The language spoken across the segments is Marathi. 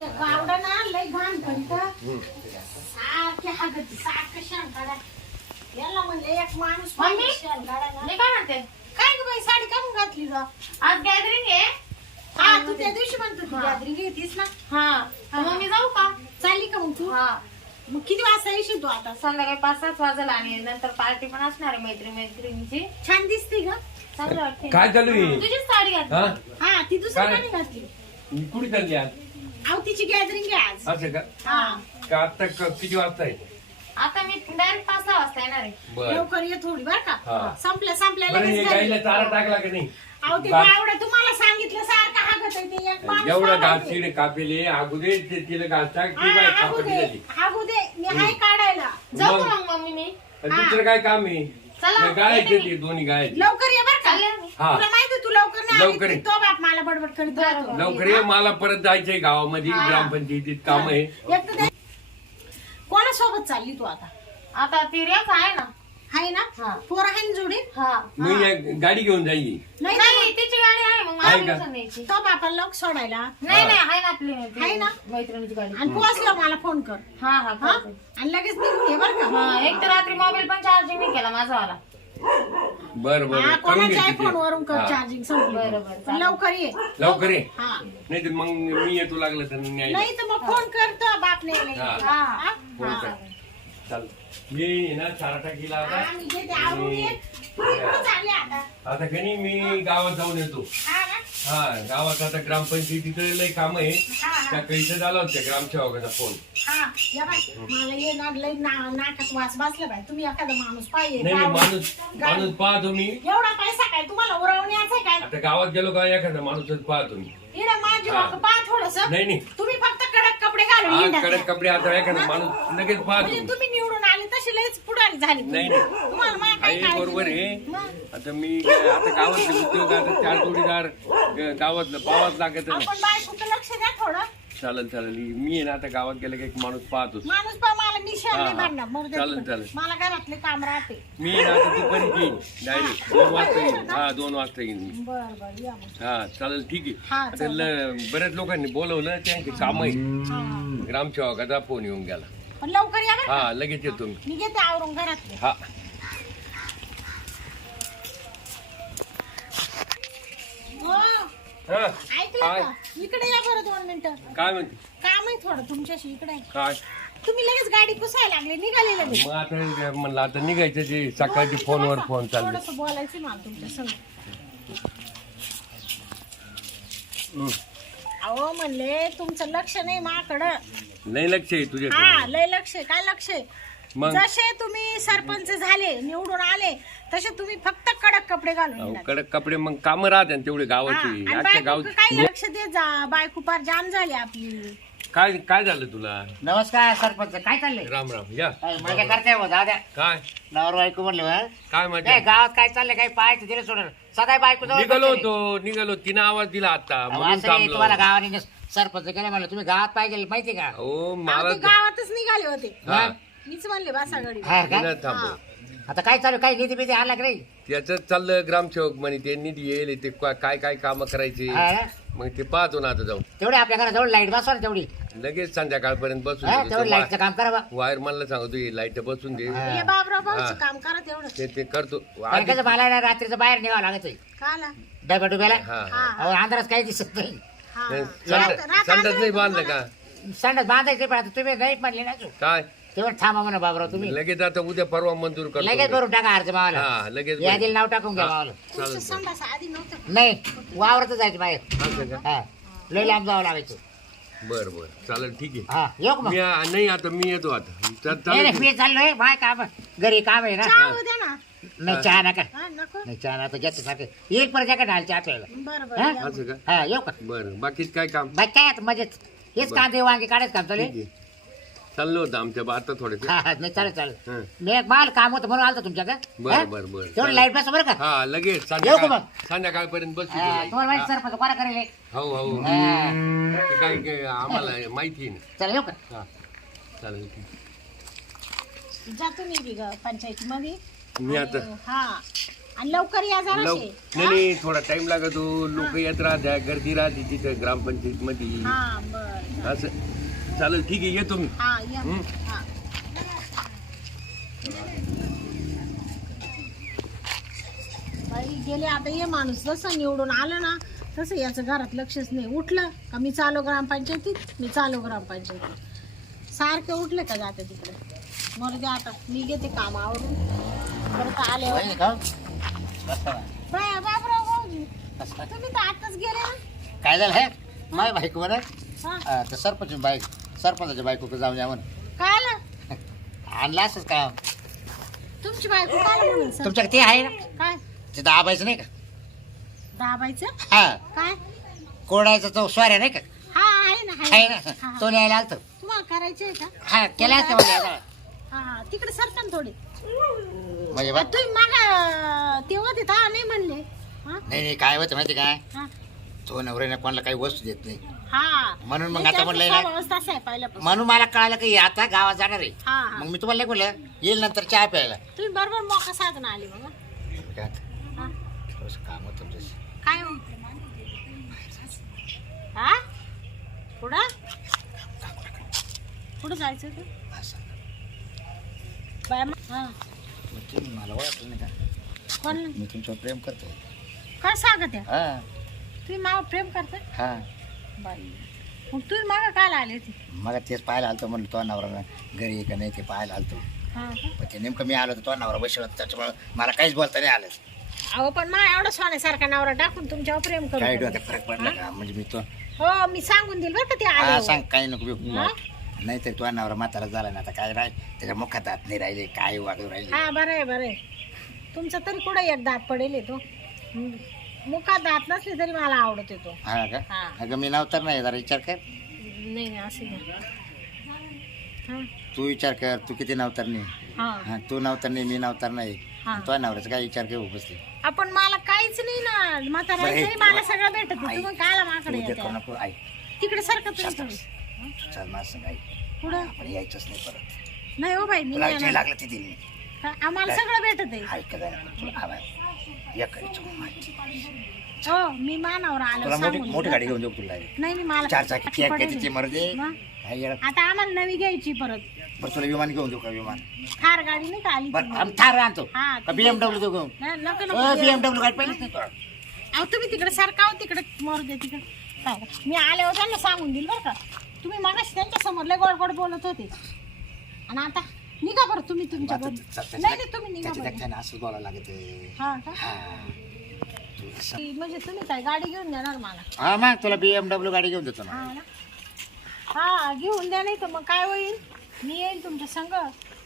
गावडा ना लय घाण करीत. सारखे हागत सारखं शान काढा याला म्हणले एक माणूस मम्मी? शान. मी काय म्हणते? काय ग बाई साडी काढून घातली ग? आज गॅदरिंग आहे. हा तू त्या दिवशी म्हणतो तू हा. गॅदरिंग घेतीस ना. हा. तर मग मी जाऊ का? चालली का मग तू? हा. मग किती वाजता येशील तू आता? संध्याकाळी पाच सात वाजेला आणि नंतर पार्टी पण असणार आहे मैत्री मैत्रिणीची. छान दिसते ग. चांगलं वाटते काय चालू आहे? तुझीच साडी घातली. हा? ती दुसरी काय? गाडी घातली. कुठे चालली आज? अहो तिची गॅदरिंग आहे आज. असं का? हा. का आता क- किती वाजता आहे? आता मी डायरेक्ट पाच सहा वाजता येणार आहे. बर. लवकर ये थोडी बर का. संपल्या संपल्या बरं हे लगेच गाईला घरी. चारा टाकला का नाही? अहो ते गा- गावडा तुम्हाला सांगितलं सारखं हागत आहे ते. एक माणूस एवढं. शिडे कापेले अगोदर ते तिला हा, हागू खापटी दे झाली हागू दे मी हाय काढायला. जाऊ मग? का मग मम्मी मी. आणि दुसरं काय काम आहे? चला, येते ते दोन्ही गाय लवकर ये बर का. चालले. आम्ही. हा. तुला माहिती तू लवकर नाही लवकर की ये. तो मला बडबड करीत लवकर ये मला परत जायचंय गावामध्ये हा. ग्रामपंचायतीत काम आहे. एक तर ते- कोणासोबत चालली तू आता? आता ती रेख आहे ना. हाय ना? हा. पोर आहे ना जोडी? हा. मी एक गाडी घेऊन जाईल नाही नाही तिची गाडी आहे मग मला आहे का? तो बापाला लोक सोडायला. नाही नाही आहे ना आपली ती आहे ना? मैत्रिणीची गाडी. आणि पोहोचला मला फोन कर. हा हा हा? करते. आणि लगेच निघून ये बर का. हा एक तर रात्री मोबाईल पण चार्जिंग नाही केला माझा वाला. बर बर हा करून घेते फोनवरून कर हा. चार्जिंग संपली बरं, बरं, पण लवकर ये लवकर ये हा नाही तर मग मी येतो लागलं तर नाही नाही तर मग फोन करतो बाप नाही हा. फोन. कर. चाल मी ना चारा टाकीला आता. आता कणी मी गावात जाऊन येतो. हा गावात आता ग्रामपंचायतीकडे लय काम आहे. त्या कैसे झाला होता ग्रामसेवकाचा फोन? हा माणूस माणूस माणूस पाहतो मी. एवढा पैसा काय तुम्हाला उरवण्याचा आहे काय? आता गावात गेलो का एखादा माणूसच पाहतो मी. नाही नाही. तुम्ही कपडे घालून हा कडक त्या. कपडे आता एखादा माणूस लगेच पाहतो म्हणजे मी. तुम्ही निवडून आले तशी लईच पुढारी झाली नाही नाही. तुम्हाला काय काळजी बरोबर नाही. आहे मग? आता मी आता गावातले उद्योग आता चार जोडीदार अं, गावातलं पावाच लागत नाही. आपण बायकोचं लक्ष द्या थोडं. चालेल चालेल. मी आहे ना आता गावात गेलं का एक माणूस पाहतोच. माणूस पहा मला निशाण नाही. भरणार. मरू दे चालेल, तिकडे. चालेल. मला घरातले काम राहते. मी आहे ना आता दुपारी येईन डायरेक्ट दोन वाजता येईन. हा. दोन वाजता येईन मी. बर बर. या मग. हा चालेल ठीक हा, आहे आता ल- बऱ्याच लोकांनी बोलवलं त्यांचे काम आहे हा. ग्रामसेवकाचा फोन येऊन गेला. पण लवकर या बरं का? हा लगेच येतो मी. मी घेते आवरून घरातले. हा. हो. हा. ऐकलं काय? का इकडे या बरं दोन मिनिटं. काय म्हणते? काम आहे थोडं तुमच्याशी इकडे. काय? तुम्ही लगेच गाडी पुसायला लागले निघाले मग आता म्हणलं आता निघायचं जे सकाळची फोनवर फोन चालले थोडस बोलायचं मला तुमच्या संग. अहो म्हणले तुमचं लक्ष नाही माकडं. लय लक्ष आहे तुझ्या हा लय लक्ष आहे. काय लक्ष आहे? मग? जसे तुम्ही सरपंच झाले निवडून आले तसे तुम्ही फक्त कडक कपडे घालून अहो, येणार. कडक कपडे मग काम राहते ना तेवढे हा, गावाची. आणि अख्ख्या बायको गाव काय लक्ष दे जा? बायको पार जाम झाली आपली. काय काय झालं तुला? नमस्कार सरपंच. काय चाललंय? राम राम. या. काय मला काय करताय हो दादा काय? नवर बायको म्हणलं. काय काय माझ्या गावात काय चाललंय? काय पाहायचं दिलं सोडून. सदा बायको जवळ निघालो बसलेली. होतो निघालो. तिनं आवाज दिला आता. अहो, म्हणून असं नाही, थांबलो. तुम्हाला गावाने न- सरपंच केलं म्हणलं तुम्ही गावात पाहिजे माहिती का? हो मला ते गावातच निघाले होते. हा. मीच म्हणले बासा गाडी हा का? तिनं थांबलो. आता काय चालू काही निधी बिधी आला की नाही? त्याच चाललं ग्रामसेवक म्हणे ते निधी येईल ते काय काय काम करायचे? हा ना? मग ते पाहतो ना आता जाऊन तेवढी आपल्या घरात जवळ लाइट बसवा ना तेवढी. लगेच संध्याकाळपर्यंत बसून हा, दे. तेवढं ते लाईटचं काम करा बा. वायर मला सांगतो लाइट बसून दे. हा. हे बाबराव भाऊचं हा. काम करा तेवढं. ते ते करतो. आधी- कसं मला ना रात्रीचं बाहेर निघावं लागत काला डब्या डुब्याला हा अहो अंधारात काही दिसत नाही. हा. संडास नाही बांधलं का? संडास बांधायचे पण आता तुम्ही नाही म्हणले ना अजून. काय? तेवढं थांबा म्हणा बाबराव तुम्ही. लगेच आता उद्या परवा मंजूर करतो लगेच मी. भरून टाका अर्ज मावाला. हा लगेच यादीला नाव टाकून घ्या मावाला. तुमचं चालेल. संडास आधी नव्हतं नाही वावरत जायचं बाहेर. हा लय लांब जावं लागायचं. बर बर. चालेल ठीक आहे. हा येऊ का मग? मी आ- नाही आता मी येतो आता. चा- नाही नाही, चालेल मी चाललोय. माय काम घरी काम आहे ना. चहा होऊ द्या ना. नाही चहा नका. हा नको. नाही चहा ना घेतो सारखं येईल परत का ढाल चहा प्यायला. बरं हा? बरं या. असं का? हा येऊ का? बरं बाकीच काय काम? बाकी काय आता मजेत? हेच. कांदे वांगे काढायचं काम चालू ठीक आहे. चाललो होतं आमच्या बा- आता थोडे हा हा नाही चालेल चालेल. हं. मी एक माल काम होतं म्हणून आलतो तुमच्याकडे. बरं, बरं, बरं. तेवढं लाइट बस बरं का? हा लगेच. येऊ का संध्याकाळ मग? संध्याकाळपर्यंत बस हा, तुम्हाला माहिती सरपंच कोणा करेल? हे? हो. हो. हा. ते काय काय आम्हाला माहिती आहे ना. चला येऊ का? हा. चालेल ठीक जा तुम्ही बी ग पंचायतीमध्ये. मी आता हा. आणि लवकर या लव- जराशे नाही नाही थोडा टाइम लागतो. लोक येत राहत्या गर्दी राहते तिथं ग्रामपंचायत मध्ये हा बर. असं. चालेल ठीक आहे येतो मी हा या. हं. हा. बाई गेले आता ये माणूस जसं निवडून आलं ना तसं याचं घरात लक्षच नाही. उठलं का मी चालू ग्रामपंचायतीत? मी चालू ग्रामपंचायतीत. सारखे उठले का जाते तिकडे? मरू दे आता मी घेते काम आवरून. परत आले वहिनी का? बाबराव भाऊजी तुम्ही तर आताच गेले ना? काय झालं हे? माय बायको म्हणा हा. सरपंच बाईक. सरपंचाच्या बायको जाऊन या म्हण. काय आलं आणलं असंच का? तुमची बायको काय म्हणून सर? तुमच्याकडे ते आहे ना? काय? ते दाबायचं नाही का? दाबायचं? हा. काय? कोडायचा तो स्वाऱ्या नाही का? हा आहे ना आहे ना. हा. तो न्यायला आलतो. तुम्हाला करायचंय का? हा केला असता म्हणजे आता. हा हा. तिकडे सरकन थोडे. म्हणजे बा तुम्ही मागा तेव्हा हा नाही म्हणले. हा? नाही नाही काय होतं माहिती काय? हा. तो नवऱ्याने कोणाला काही वस्तू देत नाही. हा. म्हणून मग नाही, आता तसा आहे पहिल्यापासून म्हणून मला कळालं की आता गावात जाणार आहे. हा हा. मग मी तुम्हाला नाही बोललं. येईल नंतर चहा प्यायला. तुम्ही बरोबर मोका साधून आले बघा? हा. थोडंसं काम होतं तुमच्याशी. काय हो हा? पुढं? पुढं जायचं असं. बाय मग. हा. मग तुम्ही मला ओळखलं नाही का? कोण मी तुमच्यावर प्रेम करतो काय सांगत आहे? हा. तुम्ही मावा प्रेम करता हा. बाई मग तुम्ही मागा काय आले होते. मग तेच पाहायला आलतो म्हणलं तो नवरा घरी आहे का नाही ते पाहायला आलतो. हा का? पण ते नेमकं मी आलो तर तो नवरा बसला होता, त्याच्यामुळे मला काहीच बोलता नाही आलं. अहो पण मा एवढा सोन्यासारखा नवरा टाकून तुमच्यावर प्रेम करू काय फरक पडला का? म्हणजे मी तो हो मी सांगून दिल बरं का ते हा आले सांग काही नको बिकू. हा? नाही तर तो नवरा म्हातारा झाला ना आता काय राहील? त्याच्या मुखात हात नाही राहिले काय वागू राहिले? हा बरं आहे बरं आहे. तुमचा तरी कुठं एक दात पडेल आहे तो? हम्म. मुखात दात नसले तरी मला आवडत येतो हा का? हा. अगं मी नवतर नाही जरा विचार कर. नाही नाही असं घ्या हा. तू विचार कर तू किती नवतर नाही हा. हा तू नवतर नाही मी नवतर नाही हा. तो नवऱ्याचा काय विचार कर उपस्थित आपण मला काहीच नाही ना. म्हातारा बरं, तरी मला सगळं भेटत. तुम्ही कायला माकडे येत्या? नको आई तिकडे सारखं तुम्ही थोडी. चल माझं सांग आई पुढं? आपण यायचंच नाही परत. नाही हो बाई मी तुला नाही जे येणार. लागलं ते दिली का- आम्हाला सगळं भेटत आहे. ऐक का जरा, तुला आवाज. या माहिती हो मी मानावर आलो तुला मोठी सांगून. मोठी. गाडी घेऊन तुला नाही नाही मला चार चाकी मरदे मग? काय. आता आम्हाला नवी घ्यायची परत. बरं तुला विमान घेऊन का विमान? थार गाडी नाही का आली बरं ती? आम्ही थार आणतो. हा, का ती बीएमडब्ल्यू देऊ घेऊन? नाही, नको नको. बीएमडब्ल्यू गाडी पहिलीच नाही तुला. अहो तुम्ही तिकडे सारखा तिकडे मरू दे तिकडे. काय मी आले होते त्यांना सांगून दिल बरं का. तुम्ही मगाशी त्यांच्यासमोर लय गोड गोड बोलत होते. आणि आता निघा बरं तुम्ही तुमच्या घरी. त्याच्या- नाही नाही तुम्ही निघा त्याच्या बरं. देखण्याने असंच बोलावं लागत हा का? हा. म्हणजे तुम्ही काय गाडी घेऊन देणार मला? हा मग तुला बीएमडब्ल्यू गाडी घेऊन देतो ना. हा ना? हा घेऊन द्या नाही तर मग काय होईल? मी येईल तुमच्या संग.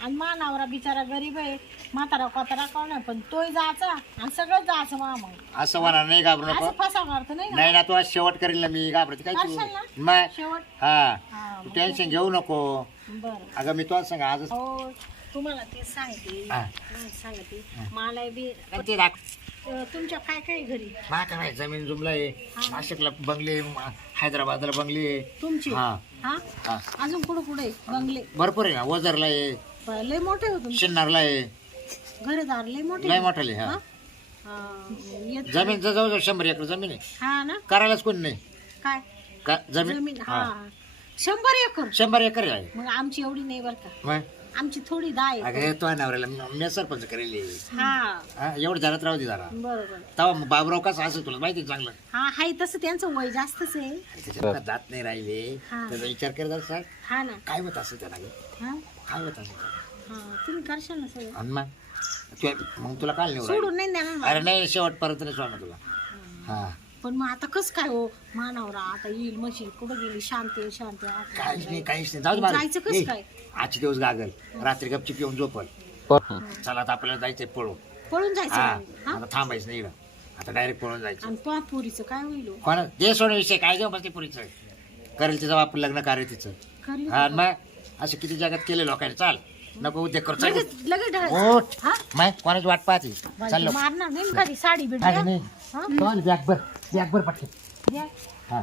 आणि मानावरा बिचारा गरीब आहे. म्हातारा कोतारा कोण आहे? पण तोही जायचा आणि सगळं जायचं मा मग. असं म्हणा नाही घाबरू नको. असं तर नाही ना नाही ना तू आज शेवट करेल ना मी घाबरते काय करशाल ना? तू मग शेवट? हा. हा तू टेन्शन घेऊ नको. बरं. अगं मी तुला सांग आजच हो तुम्हाला ते सांगते. हा. तुम्हाला सांगते. मला बी ते दाख. अ, तुमच्या काय काय घरी? मा काय जमीन जुमला आहे. नाशिकला बंगले म- हैदराबादला बंगले आहे. तुमची? हा. हा? हा. अजून कुठं कुठे बंगले? भरपूर आहे ना वजरला आहे. बरं, लय मोठे हो शिन्नरला आहे. घरदार लय मोठे. लय मोठाले हा? येत- जमीन शंभर एकर जमीन आहे. हा ना? करायलाच कोणी नाही. काय? का जमीन? जमीन हा. हा. शंभर एकर? शंभर एकर आहे. मग आमची एवढी नाही बरं का. मग? आमची थोडी दहा एकर. अगं तो नवऱ्याला मी सरपंच करेल हे. एवढं झालं राहू दे जरा. बरोबर. तेव्हा मग बाबराव कसं असं तुला माहिती आहे चांगलं? हा हाय तसं त्यांचं वय जास्तच आहे. अरे दात नाही राहिले. हा. त्याचा विचार कर जरा सांग हा ना. काय होत असेल त्याला? हा? काय होत? हा तुम्ही करशाल ना सगळं. आणि मग? तू- मग तुला काल निवड सोडून नाही देणार मला. अरे नाही शेवटपर्यंत नाही सोडणार तुला. हा. पण मग आता कस काय हो? मानवरा आता येईल म्हशी कुठं गेली? शांती शांती आता. काहीच नाही काहीच नाही. जाऊ दे. जायचं कसं काय? आजचे दिवस गागल. रात्री गपची पिऊन झोपल. चला आता आपल्याला जायचंय पळून. पळून जायचं हा. मग, हा. आता थांबायचं नाही इकडं. आता डायरेक्ट पळून जायचं. आणि पा पोरीचं काय होईल हो? कोणा जे सोडा विषय. काय जेव्हा बसते पुरीचं? करेल तिचं आपण लग्न कार्य तिचं. करली हा आणि मग? असं किती जगात केले लोकांनी चाल. नको उद्योग कर चल. लगेच लगेच ढळ उठ. हा? मग कोणाची वाट पाहते? चाललो मारणार नाही ना कधी साडी भेट अगं नाही. बॅग भर बॅग भर पटके द्या. हा.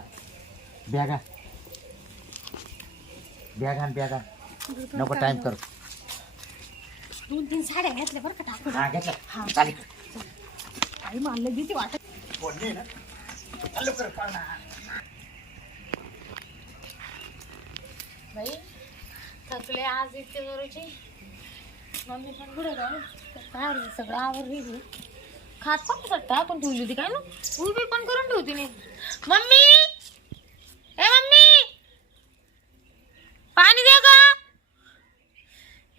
बॅगा बॅग आण बॅग आण. नको टाइम कर. दोन तीन साड्या घेतल्या बरं का टाकून हा घेतलं चालेल भीती वाटत. ना? कर. बाई थकले आज इतके जोराची. मम्मी पण पुढे जाऊ काय सगळं आवरली खात पण सट्टा पण ठेवली होती काय ना? उभी पण करून ठेवती नाही. मम्मी! ए मम्मी! पाणी दे का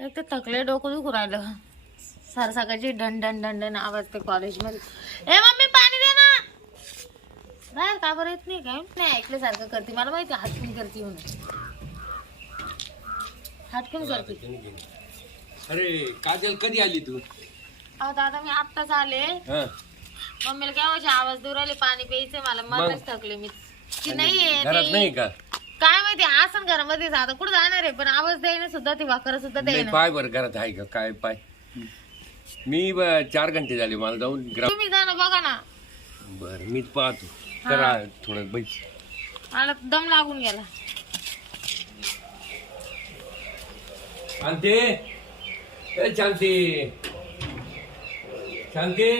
एक तर थकले डोकं दुखू राहिलं. सर सकाळची डन डन डन डन आवाज ते कॉलेजमध्ये. ए मम्मी पाणी दे ना! बाहेर का बरं येत नाही काय? नाही ऐकल्यासारखं करते. मला माहिती आहे, करते म्हणून. करते अरे काजल कधी आली तू? अहो दादा मी आत्ताच आले. हा. मम्मीला केव्हाची आवाज दूर आले पाणी प्यायचं मला. मरच थकले मी. ती नाहीये घरात ती- नाही का? काय माहिती आसन घरामध्येच आता कुठं जाणार आहे? पण आवाज द्यायला सुद्धा ती वाकर सुद्धा नाही पाय बरं घरात आहे का? काय पाय? मी ब- चार घंटे झाले मला जाऊन तुम्ही जा ना बघा ना. बर मीच पाहतो. करा थोडं बैस. मला दम लागून गेला. शांती. ए शांती. शांती.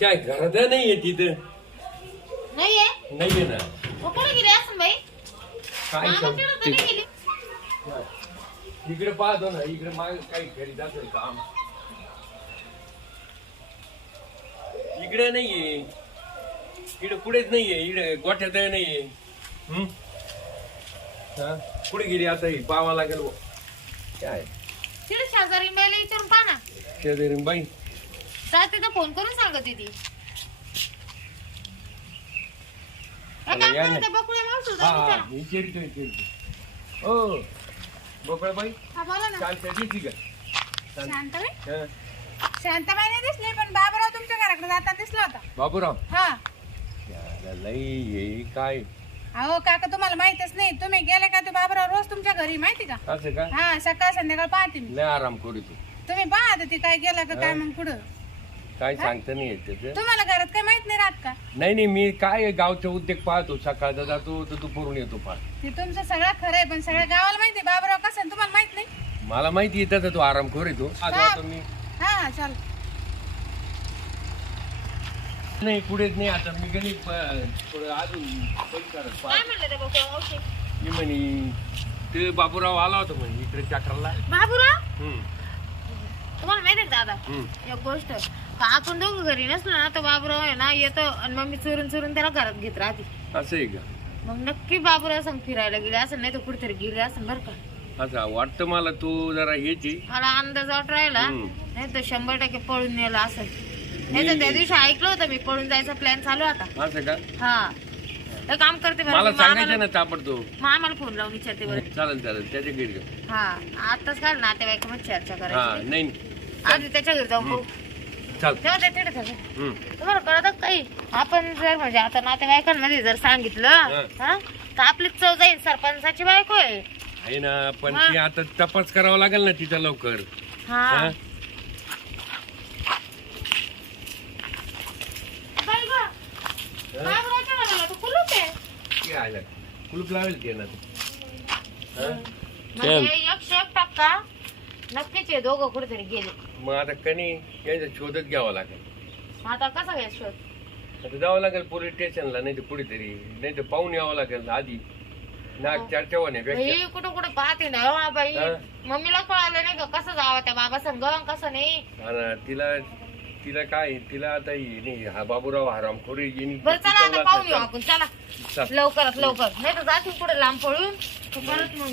काय घरात नाहीये तिथं? नाहीये. नाहीये ना. मग कुठे गेली असं बाई? काय सांग? गेली? इकडे पाहतो ना इकडे माग काही घरी असेल काम. इकडे नाहीये. इकडे कुठेच नाहीये इकडे गोठ्यात नाहीये. हम्म? हा? कुठे गेली आता ही? पावा लागेल बुवा. काय? तिथे शेजारी बाईला विचारून पहा ना. शेजारी बाई. जा तिथं फोन करून सांगत या ना. हा हा विचारा. विचारितो विचारितो बोकळा बाई. बोला ना. चालते दिसली का शांताबाई? हा. शांताबाई नाही दिसली पण बाबराव तुमच्या घराकडे जाता दिसला होता. बाबूराव? हा. याला लई हे काय? अहो काका तुम्हाला माहितच नाही. तुम्ही गेले का ते बाबराव रोज तुमच्या घरी माहिती का? असं का? हा सकाळ संध्याकाळ पाहते मी. लय आराम करू तू. तुम्ही पहा आता ती काय गेलं का काय मग पुढं काय सांगता नाही येत त्याचं. तुम्हाला घरात काय माहीत नाही राहत का? नाही नाही मी काय गावचा उद्योग पाहतो. सकाळचा जातो तर दुपारून येतो फार ते तुमचं सगळं खरं आहे पण सगळ्या गावाला माहिती आहे बाबराव कसं आहे, तुम्हाला माहीत नाही? मला माहिती येतं तर तू आराम करू येतो आज. जातो मी हा हा चाल. नाही पुढेच नाही आता मी गणित थोडं अजून परिसरात काय पाहतो. म्हणलं ते बकुळे मावशी? मी म्हणे ते बाबूराव आला होता म्हणे इकडे चक्राला. बाबूराव? हम्म, तुम्हाला माहिती आहे का दादा? हम्म. एक गोष्ट का आपण दोघं घरी नसलो ना तर बाबूराव आहे ना येतो आणि मग मी चोरून चोरून त्याला घरात घेत राहते. असं आहे का? मग नक्की बाबूराव संग फिरायला गेले असेल नाही तर कुठेतरी गेले असेल बरं का. असं वाटतं मला तू जरा हेच आहे. मला अंदाज वाट राहिला हम्म. नाही तर शंभर टक्के पळून नेला असेल. त्या दिवशी ऐकलं होतं मी पळून जायचा प्लॅन चालू आता. असं का हा. तर काम करते बरं मला सांगायचं ना फोन लावून विचारते बरं. चालेल चालेल. त्याच्या घरी जाऊ. हा आताच नातेवाईकामध्ये चर्चा हा करायची नाही. आधी त्याच्या घरी जाऊन पाहू. चाल तेव्हा ते तिथे थांबू. हम्म. तुम्हाला कळत काही? आपण जर म्हणजे आता नातेवाईकांमध्ये जर सांगितलं हा. तर आपली चव जाईल सरपंचाची बायको आहे. आहे ना पण हा. ते आता तपास करावा लागेल ना तिचा लवकर. हा. हा? बाई गं, काय बोलायचं मला? तो कुलूप आहे. ते आलं. कुलूप लावेल ते ना ते. हा? म्हणजे एकशे एक टक्का नक्कीच हे दोघं कुठेतरी गेले. मग आता कणी यांचा शोधच घ्यावा लागेल. मग आता कसा घ्यायचा शोध? आता जावं लागेल पोलीस स्टेशनला नाही तर कुठेतरी नाही तर पाहून यावं लागेल आधी. ना चर्चा होण्यापेक्षा बाई कुठं कुठं पाहते ना हो बाई. हा. मम्मीला कळालं नाही का कसं जावं त्या बाबा संग कसं नाही? आणि तिला तिला काय तिला आता हे नाही हा बाबूराव हरामखोरी येईन बरं चला आता पाहून येऊ आपण चला. चल. लवकरात लवकर. नाही तर जातील पुढे लांब पळून? तर परत मग.